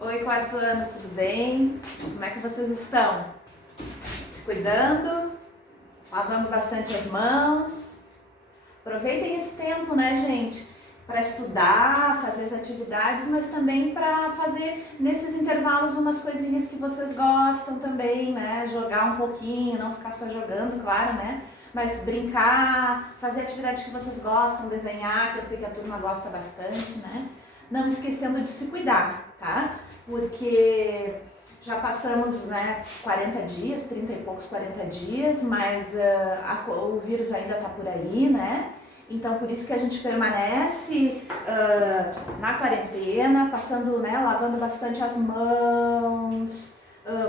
Oi, quarto ano, tudo bem? Como é que vocês estão? Se cuidando? Lavando bastante as mãos? Aproveitem esse tempo, né, gente? Para estudar, fazer as atividades, mas também para fazer nesses intervalos umas coisinhas que vocês gostam também, né? Jogar um pouquinho, não ficar só jogando, claro, né? Mas brincar, fazer atividade que vocês gostam, desenhar, que eu sei que a turma gosta bastante, né? Não esquecendo de se cuidar, tá? Porque já passamos, né, 40 dias, 30 e poucos 40 dias, mas o vírus ainda tá por aí, né? Então, por isso que a gente permanece na quarentena, passando, né, lavando bastante as mãos,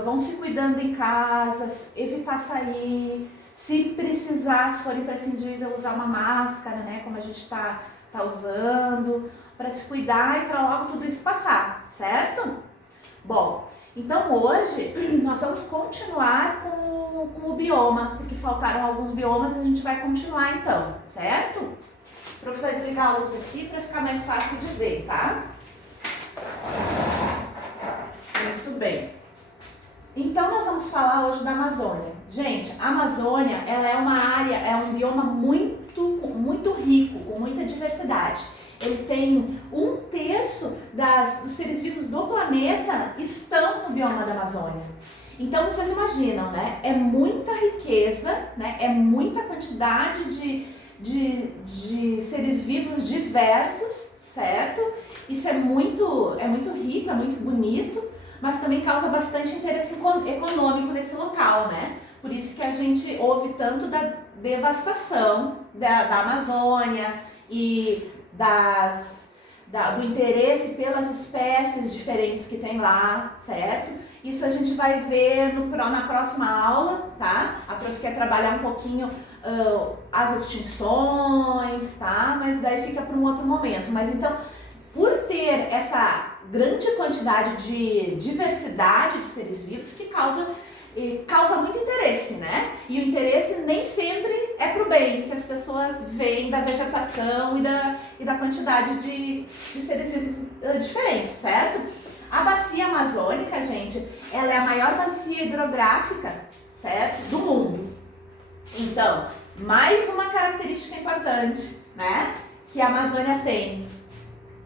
vão se cuidando em casa, evitar sair, se precisar, se for imprescindível, usar uma máscara, né, como a gente tá usando, para se cuidar e para logo tudo isso passar, certo? Bom, então hoje nós vamos continuar com o bioma, porque faltaram alguns biomas e a gente vai continuar então, certo? Vou desligar a luz aqui para ficar mais fácil de ver, tá? Muito bem. Então nós vamos falar hoje da Amazônia. Gente, a Amazônia, ela é uma área, é um bioma muito rico, com muita diversidade. Ele tem 1/3 dos seres vivos do planeta estão no bioma da Amazônia. Então vocês imaginam, né? É muita riqueza, né? É muita quantidade de seres vivos diversos, certo? Isso é muito rico, é muito bonito, mas também causa bastante interesse econômico nesse local, né? Por isso que a gente ouve tanto da devastação da Amazônia e do interesse pelas espécies diferentes que tem lá, certo? Isso a gente vai ver na próxima aula, tá? A prof quer trabalhar um pouquinho as extinções, tá? Mas daí fica para um outro momento. Mas então, por ter essa grande quantidade de diversidade de seres vivos que causa muito interesse, né? E o interesse nem sempre é pro bem, que as pessoas veem da vegetação e da quantidade de seres vivos diferentes, certo? A bacia amazônica, gente, ela é a maior bacia hidrográfica, certo? Do mundo. Então, mais uma característica importante, né? Que a Amazônia tem.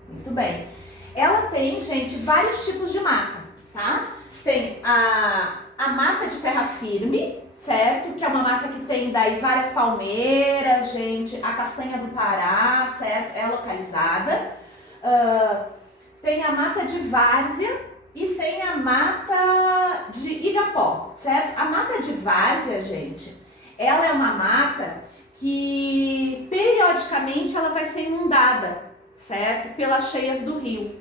Muito bem. Ela tem, gente, vários tipos de mata, tá? Tem a mata de terra firme, certo? Que é uma mata que tem daí várias palmeiras, gente, a castanha do Pará, certo? É localizada. Tem a mata de várzea e tem a mata de igapó, certo? A mata de várzea, gente, ela é uma mata que periodicamente ela vai ser inundada, certo? Pelas cheias do rio.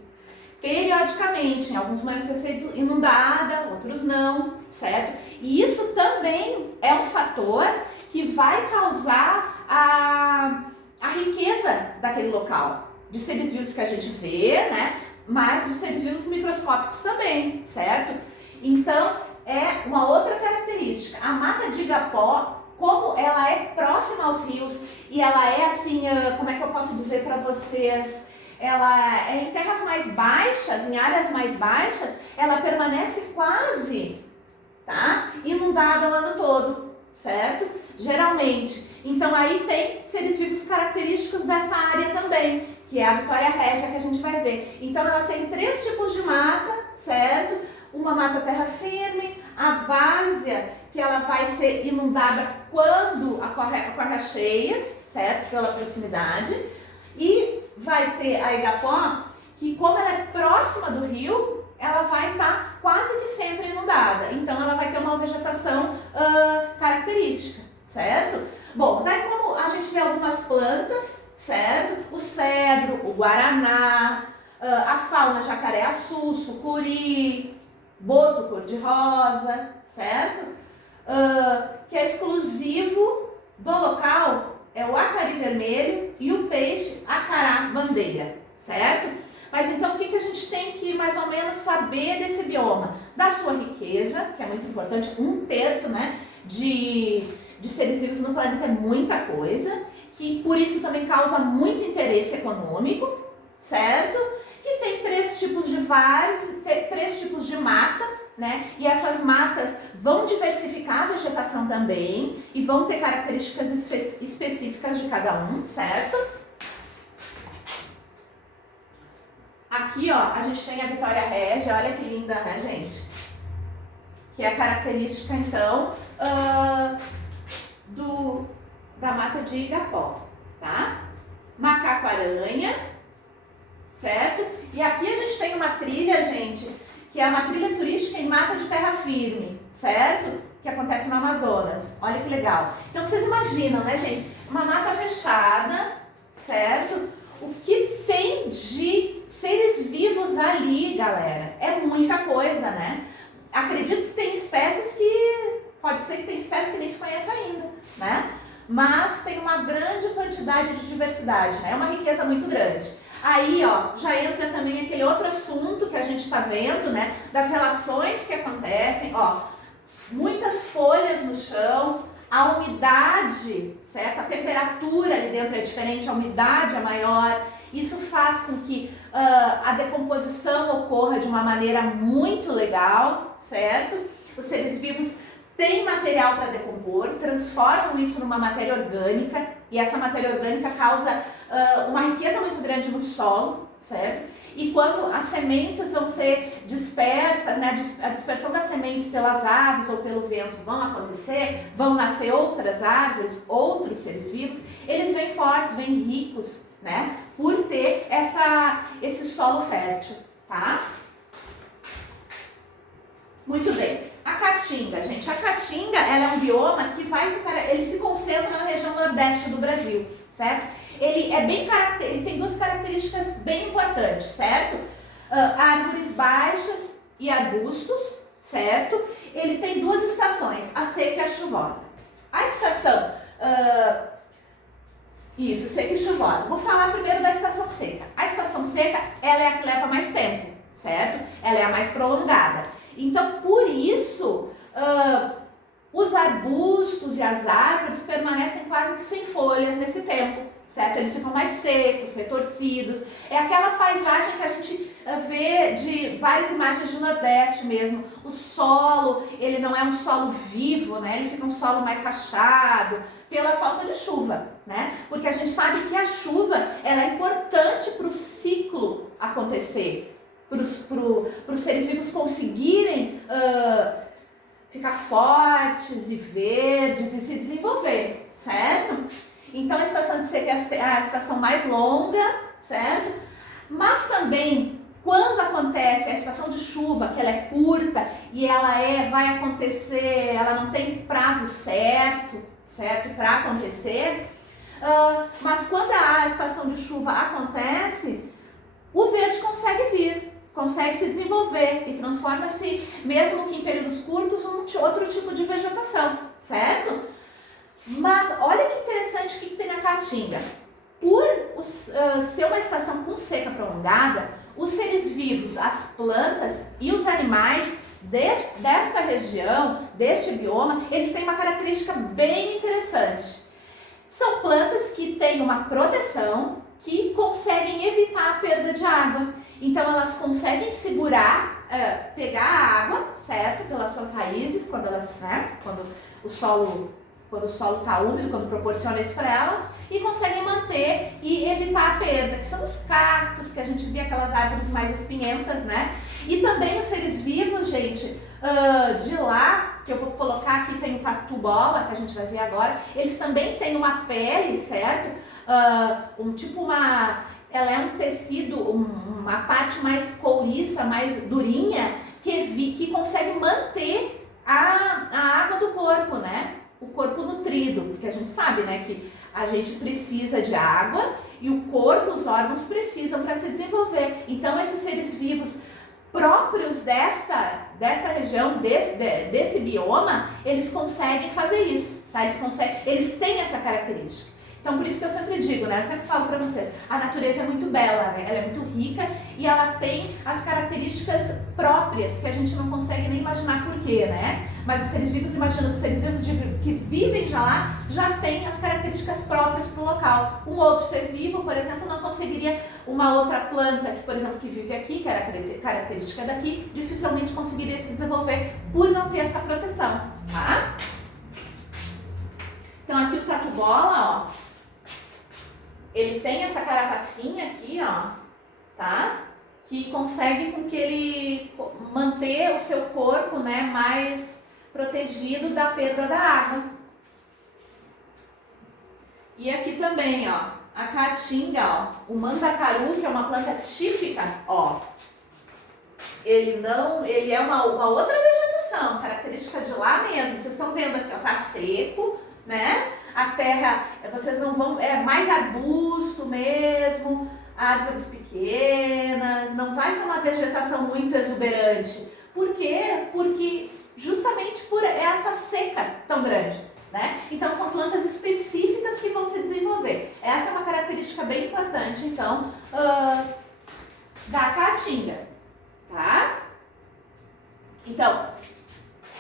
Periodicamente, em alguns momentos vai ser inundada, outros não, certo? E isso também é um fator que vai causar a riqueza daquele local, de seres vivos que a gente vê, né? Mas de seres vivos microscópicos também, certo? Então, é uma outra característica. A mata de igapó, como ela é próxima aos rios e ela é assim, como é que eu posso dizer para vocês? Ela é em terras mais baixas, em áreas mais baixas, ela permanece quase, tá? Inundada o ano todo, certo? Geralmente. Então aí tem seres vivos característicos dessa área também, que é a Vitória Régia que a gente vai ver. Então ela tem 3 tipos de mata, certo? Uma mata terra firme, a várzea, que ela vai ser inundada quando ocorre as cheias, certo? Pela proximidade. E vai ter a igapó, que como ela é próxima do rio, ela vai estar quase que sempre inundada. Então ela vai ter uma vegetação característica, certo? Bom, daí como a gente vê algumas plantas, certo? O cedro, o guaraná, a fauna jacaré-açu, sucuri, boto cor-de-rosa, certo? Que é exclusivo do local, é o acari vermelho e o peixe acará-bandeira, certo? Mas então o que a gente tem que mais ou menos saber desse bioma? Da sua riqueza, que é muito importante, 1/3, né, de seres vivos no planeta é muita coisa, que por isso também causa muito interesse econômico, certo? E tem 3 tipos de três tipos de mata, né? E essas matas vão diversificar a vegetação também e vão ter características específicas de cada um, certo? Aqui, ó, a gente tem a Vitória Régia, olha que linda, né, gente? Que é a característica, então, da mata de Igapó, tá? Macaco-aranha, certo? E aqui a gente tem uma trilha, gente, que é uma trilha turística em mata de terra firme, certo? Que acontece no Amazonas. Olha que legal. Então, vocês imaginam, né, gente? Uma mata fechada, certo? O que tem de seres vivos ali, galera? É muita coisa, né? Acredito que tem espécies que... Pode ser que tem espécies que nem se conhece ainda, né? Mas tem uma grande quantidade de diversidade, né? É uma riqueza muito grande. Aí, ó, já entra também aquele outro assunto que a gente está vendo, né? Das relações que acontecem, ó. Muitas folhas no chão, a umidade, certo? A temperatura ali dentro é diferente, a umidade é maior. Isso faz com que a decomposição ocorra de uma maneira muito legal, certo? Os seres vivos têm material para decompor, transformam isso numa matéria orgânica e essa matéria orgânica causa uma riqueza muito grande no solo, certo? E quando as sementes vão ser dispersas, né, a dispersão das sementes pelas aves ou pelo vento vão acontecer, vão nascer outras árvores, outros seres vivos, eles vêm fortes, vêm ricos, né, por ter esse solo fértil, tá? Muito bem. A caatinga, gente, a caatinga, ela é um bioma que ele se concentra na região nordeste do Brasil, certo? Ele tem duas características bem importantes, certo? Árvores baixas e arbustos, certo? Ele tem duas estações, a seca e a chuvosa. A estação, seca e chuvosa. Vou falar primeiro da estação seca. A estação seca, ela é a que leva mais tempo, certo? Ela é a mais prolongada. Então, por isso, os arbustos e as árvores permanecem quase que sem folhas nesse tempo, certo? Eles ficam mais secos, retorcidos. É aquela paisagem que a gente vê de várias imagens de Nordeste mesmo. O solo, ele não é um solo vivo, né? Ele fica um solo mais rachado pela falta de chuva, né? Porque a gente sabe que a chuva, ela é importante para o ciclo acontecer, para os seres vivos conseguirem ficar fortes e verdes e se desenvolver, certo? Então a estação de seca é a estação mais longa, certo? Mas também quando acontece a estação de chuva, que ela é curta e vai acontecer, ela não tem prazo certo para acontecer, mas quando a estação de chuva acontece, o verde consegue vir, consegue se desenvolver e transforma-se, mesmo que em períodos curtos, em outro tipo de vegetação, certo? Mas olha que interessante o que tem na Caatinga. Por ser uma estação com seca prolongada, os seres vivos, as plantas e os animais desta região, deste bioma, eles têm uma característica bem interessante. São plantas que têm uma proteção, que conseguem evitar a perda de água. Então elas conseguem segurar, pegar a água, certo? Pelas suas raízes, quando o solo está úmido, quando proporciona isso para elas, e conseguem manter e evitar a perda, que são os cactos, que a gente vê aquelas árvores mais espinhentas, né? E também os seres vivos, gente, de lá, que eu vou colocar aqui, tem o tatu-bola, que a gente vai ver agora, eles também têm uma pele, certo? Ela é um tecido, uma parte mais couriça, mais durinha, que consegue manter a água do corpo, né? O corpo nutrido, porque a gente sabe, né, que a gente precisa de água e o corpo, os órgãos precisam para se desenvolver. Então esses seres vivos próprios desta região, desse bioma, eles conseguem fazer isso, tá? Eles têm essa característica. Então, por isso que eu sempre digo, né? Eu sempre falo para vocês, a natureza é muito bela, né? Ela é muito rica e ela tem as características próprias que a gente não consegue nem imaginar por quê, né? Mas os seres vivos, imagina, os seres vivos que vivem já lá, já têm as características próprias para o local. Um outro ser vivo, por exemplo, não conseguiria, uma outra planta, que, por exemplo, que vive aqui, que era característica daqui, dificilmente conseguiria se desenvolver por não ter essa proteção, tá? Então, aqui o tatu-bola, ó, ele tem essa carapacinha aqui, ó, tá? Que consegue com que ele manter o seu corpo, né, mais protegido da perda da água. E aqui também, ó, a caatinga, ó, o mandacaru, que é uma planta típica, ó, ele é uma outra vegetação, característica de lá mesmo. Vocês estão vendo aqui, ó, tá seco, né? A terra, vocês não vão, é mais arbusto mesmo, árvores pequenas, não vai ser uma vegetação muito exuberante. Por quê? Porque justamente por essa seca tão grande, né? Então são plantas específicas que vão se desenvolver. Essa é uma característica bem importante, então, da caatinga, tá? Então,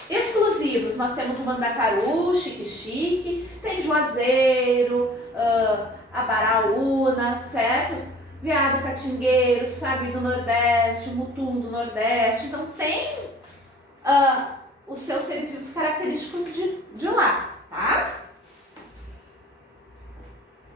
exclusivos, nós temos o mandacaru, xique-xique, tem juazeiro, abaraúna, certo? Veado catingueiro, sabi do Nordeste, mutum do Nordeste. Então tem os seus seres vivos característicos de lá, tá?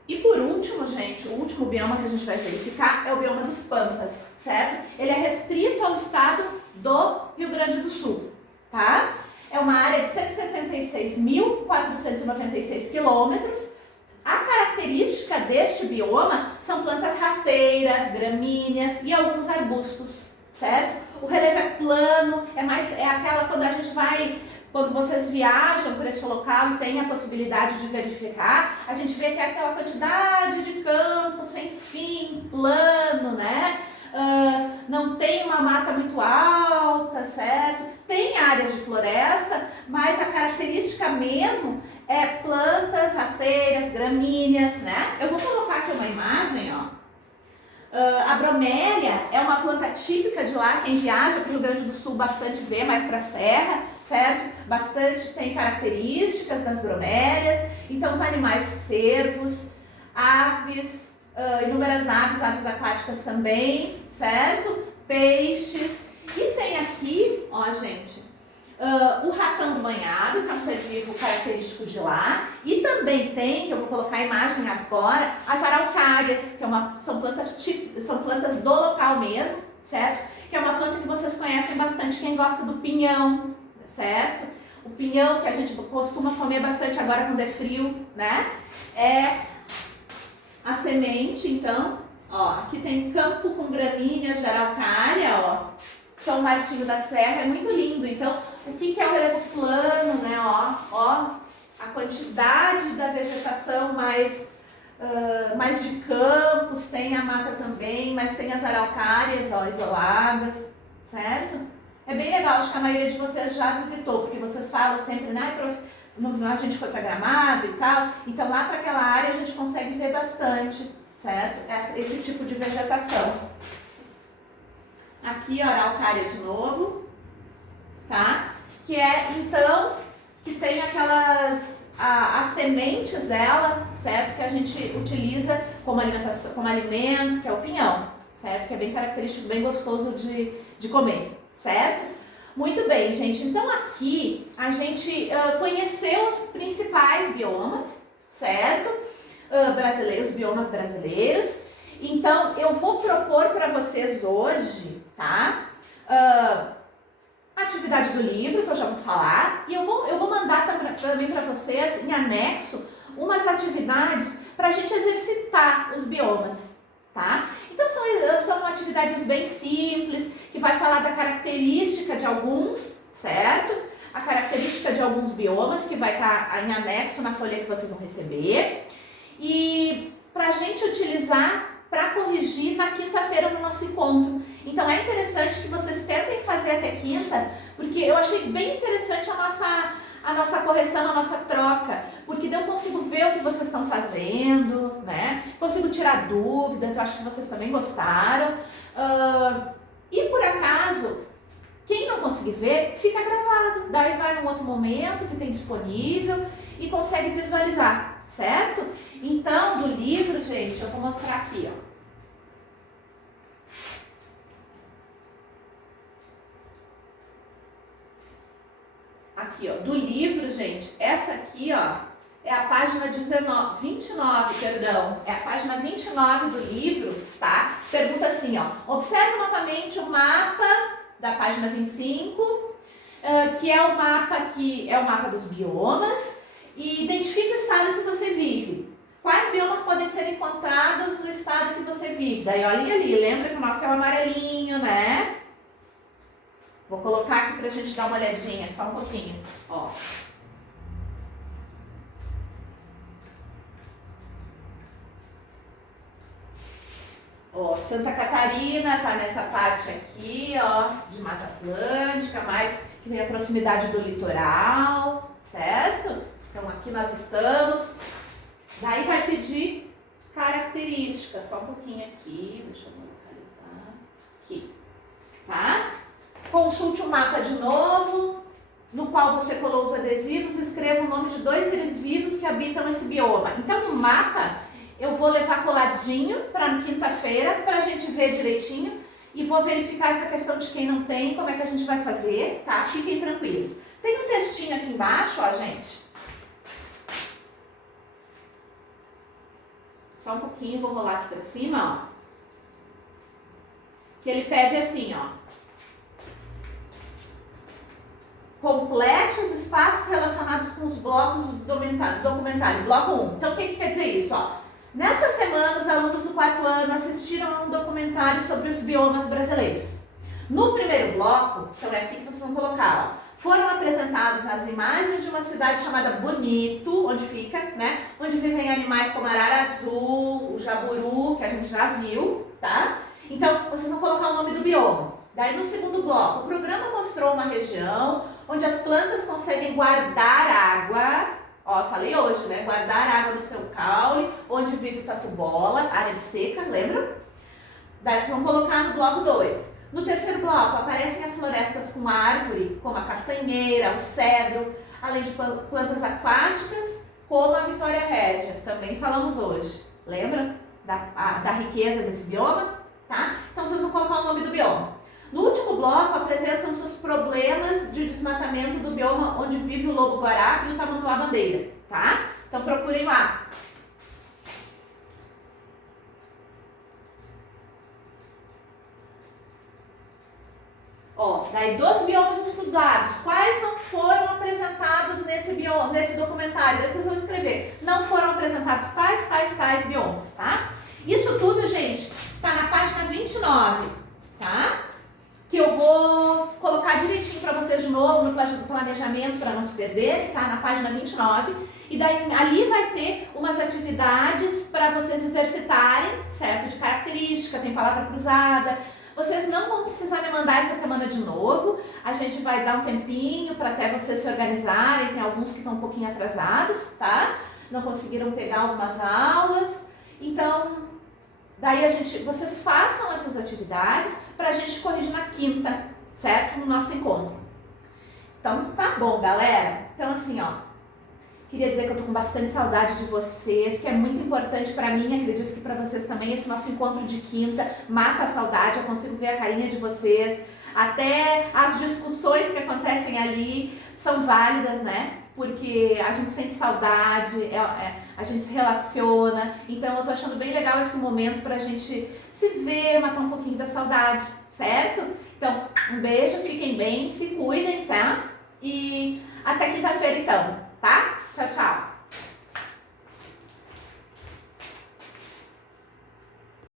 E por último, gente, o último bioma que a gente vai verificar é o bioma dos Pampas, certo? Ele é restrito ao estado do Rio Grande do Sul, tá? É uma área de 176.496 quilômetros. A característica deste bioma são plantas rasteiras, gramíneas e alguns arbustos, certo? O relevo é plano, é aquela quando a gente vai, quando vocês viajam por esse local e tem a possibilidade de verificar, a gente vê que é aquela quantidade de campo sem fim, plano, né? Não tem uma mata muito alta, certo? Tem áreas de floresta, mas a característica mesmo é plantas rasteiras, gramíneas, né? Eu vou colocar aqui uma imagem, ó. A bromélia é uma planta típica de lá, quem viaja para o Rio Grande do Sul bastante vê, mais para a serra, certo? Bastante tem características das bromélias. Então os animais cervos, aves, inúmeras aves aquáticas também, certo? Peixes. E tem aqui, ó, gente, o ratão do banhado, que é um ser vivo característico de lá. E também tem, que eu vou colocar a imagem agora, as araucárias, que são plantas do local mesmo, certo? Que é uma planta que vocês conhecem bastante, quem gosta do pinhão, certo? O pinhão que a gente costuma comer bastante agora quando é frio, né? É a semente, então, ó, aqui tem campo com gramíneas de araucária, ó, São Martinho da Serra, é muito lindo. Então, o que é o relevo plano, né, ó, a quantidade da vegetação mais de campos, tem a mata também, mas tem as araucárias, ó, isoladas, certo? É bem legal, acho que a maioria de vocês já visitou, porque vocês falam sempre, né, a gente foi para Gramado e tal, então lá para aquela área a gente consegue ver bastante, certo? Esse tipo de vegetação. Aqui, ó, a araucária de novo, tá? Que é, então, que tem aquelas, as sementes dela, certo? Que a gente utiliza como alimentação, como alimento, que é o pinhão, certo? Que é bem característico, bem gostoso de comer, certo? Muito bem, gente. Então, aqui a gente conheceu os principais biomas, certo? Brasileiros, biomas brasileiros. Então, eu vou propor para vocês hoje, tá? A atividade do livro, que eu já vou falar, e eu vou mandar também para vocês, em anexo, umas atividades para a gente exercitar os biomas, tá? Então, são atividades bem simples, que vai falar da característica de alguns, certo? A característica de alguns biomas, que vai estar em anexo na folha que vocês vão receber. E para a gente utilizar para corrigir na quinta-feira no nosso encontro. Então é interessante que vocês tentem fazer até quinta, porque eu achei bem interessante a nossa correção, a nossa troca, porque daí eu consigo ver o que vocês estão fazendo, né? Consigo tirar dúvidas, eu acho que vocês também gostaram. E por acaso, quem não conseguir ver, fica gravado. Daí vai num outro momento que tem disponível e consegue visualizar, certo? Então, do livro, gente, eu vou mostrar aqui, ó. Aqui, ó, do livro, gente, essa aqui, ó, é a página 29, perdão. É a página 29 do livro, tá? Pergunta assim, ó. Observe novamente o mapa da página 25, que é o mapa dos biomas, e identifique o estado que você vive. Quais biomas podem ser encontrados no estado que você vive? Daí olhem ali, lembra que o nosso é o amarelinho, né? Vou colocar aqui pra gente dar uma olhadinha, só um pouquinho, ó. Ó, Santa Catarina tá nessa parte aqui, ó, de Mata Atlântica, mais que tem a proximidade do litoral, certo? Então aqui nós estamos. Daí vai pedir características, só um pouquinho aqui, deixa eu localizar aqui, tá? Consulte o mapa de novo, no qual você colou os adesivos, escreva o nome de 2 seres vivos que habitam esse bioma. Então no mapa eu vou levar coladinho para quinta-feira para a gente ver direitinho e vou verificar essa questão de quem não tem, como é que a gente vai fazer, tá? Fiquem tranquilos. Tem um textinho aqui embaixo, ó, gente. Só um pouquinho, vou rolar aqui para cima, ó. Que ele pede assim, ó. Complete os espaços relacionados com os blocos do documentário. Bloco 1. Então, o que quer dizer isso? Ó? Nessa semana, os alunos do 4º ano assistiram a um documentário sobre os biomas brasileiros. No primeiro bloco, então é aqui que vocês vão colocar, ó, foram apresentadas as imagens de uma cidade chamada Bonito, onde fica, né? Onde vivem animais como a arara azul, o jaburu, que a gente já viu, tá? Então, vocês vão colocar o nome do bioma. Daí, no segundo bloco, o programa mostrou uma região onde as plantas conseguem guardar água, ó, eu falei hoje, né? Guardar água no seu caule, onde vive o tatu-bola, área de seca, lembra? Daí vocês vão colocar no bloco 2. No terceiro bloco, aparecem as florestas com árvore, como a castanheira, o cedro, além de plantas aquáticas, como a Vitória Régia, também falamos hoje. Lembra da riqueza desse bioma? Tá? Então vocês vão colocar o nome do bioma. No último bloco, apresentam-se os problemas de desmatamento do bioma onde vive o lobo-guará e o tamanduá-bandeira, tá? Então procurem lá. Ó, daí dos biomas estudados, quais não foram apresentados nesse documentário? Daí vocês vão escrever, não foram apresentados tais biomas, tá? Isso tudo, gente, tá na página 29, tá? Que eu vou colocar direitinho para vocês de novo no planejamento para não se perder, tá? Na página 29. E daí ali vai ter umas atividades para vocês exercitarem, certo? De característica, tem palavra cruzada. Vocês não vão precisar me mandar essa semana de novo. A gente vai dar um tempinho para até vocês se organizarem. Tem alguns que estão um pouquinho atrasados, tá? Não conseguiram pegar algumas aulas. Então, daí vocês façam essas atividades para a gente corrigir na quinta, certo? No nosso encontro. Então, tá bom, galera? Então, assim, ó, queria dizer que eu tô com bastante saudade de vocês, que é muito importante para mim, acredito que para vocês também, esse nosso encontro de quinta mata a saudade, eu consigo ver a carinha de vocês, até as discussões que acontecem ali são válidas, né? Porque a gente sente saudade, a gente se relaciona, então eu tô achando bem legal esse momento pra gente se ver, matar um pouquinho da saudade, certo? Então, um beijo, fiquem bem, se cuidem, tá? E até quinta-feira então, tá? Tchau, tchau!